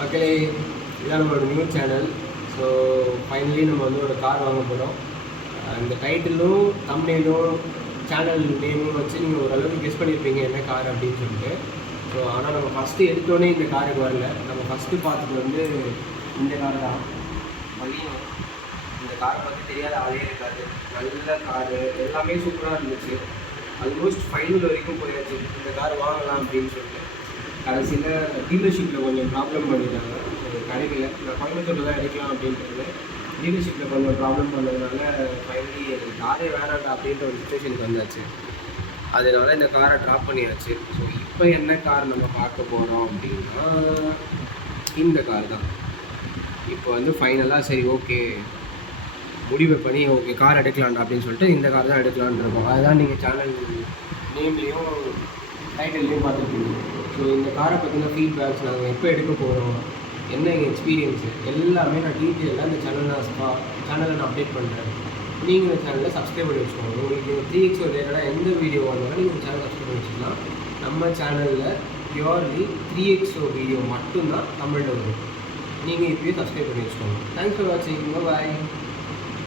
மக்களே, இதான் நம்மளோட நியூ சேனல். ஸோ ஃபைனலி நம்ம வந்து ஒரு கார் வாங்க போகிறோம். இந்த டைட்டிலும் தம்ப்நெயிலும் சேனல் நேமும் வச்சு நீங்கள் ஓரளவுக்கு கெஸ் பண்ணியிருப்பீங்க என்ன கார் அப்படின்னு சொல்லிட்டு. ஸோ ஆனால் நம்ம ஃபஸ்ட்டு எடுத்தோடனே இந்த காருக்கு வரல. நம்ம ஃபஸ்ட்டு பார்த்தது வந்து இந்த கார் தான். வழியும் இந்த காரை பற்றி தெரியாத ஆளே இருக்காது. நல்ல காரு, எல்லாமே சூப்பராக இருந்துச்சு. ஆல்மோஸ்ட் ஃபைனல் வரைக்கும் போயாச்சு இந்த கார் வாங்கலாம் அப்படின்னு சொல்லிட்டு. கடைசியில் டீலர்ஷிப்பில் கொஞ்சம் ப்ராப்ளம் பண்ணிட்டாங்க. கிடைக்கல. நான் கோயம்புத்தூரில் தான் எடுக்கலாம் அப்படின்றது. டீலர்ஷிப்பில் கொஞ்சம் ப்ராப்ளம் பண்ணதுனால ஃபைனலி எனக்கு காரே வேணாண்டா அப்படின்ற ஒரு சுச்சுவேஷனுக்கு வந்தாச்சு. அதனால இந்த காரை ட்ராப் பண்ணியாச்சு. ஸோ இப்போ என்ன கார் நம்ம பார்க்க போகிறோம் அப்படின்னா இந்த கார் தான். இப்போ வந்து ஃபைனலாக சரி ஓகே முடிவு பண்ணி ஓகே கார் எடுக்கலாம்டா அப்படின்னு சொல்லிட்டு இந்த கார் தான் எடுக்கலான்னு இருக்கோம். அதுதான் நீங்கள் சேனல் நேம்லேயும் டைட்டில்லையும் பார்த்துருக்கீங்க. ஸோ இந்த காரை பற்றின ஃபீட்பேக்ஸ், நாங்கள் எப்போ எடுக்க போகிறோம், என்ன எங்கள் எக்ஸ்பீரியன்ஸு எல்லாமே நான் டீட்டெயிலாக இந்த சேனலை நான் அப்டேட் பண்ணுறேன். நீங்கள் இந்த சேனலில் சப்ஸ்கிரைப் பண்ணி வச்சுக்கோங்க. உங்களுக்கு 3X ரிலேட்டடாக எந்த வீடியோ வந்தாலும் நீங்கள் இந்த சேனல் சப்ஸ்கிரைப் பண்ணி வச்சுக்கலாம். நம்ம சேனலில் பியூர்லி 3X வீடியோ மட்டும்தான் தமிழில் வரும். நீங்கள் இப்போயே சப்ஸ்கிரைப் பண்ணி வச்சுக்கோங்க. தேங்க்ஸ் ஃபார் வாட்சிங். பாய்.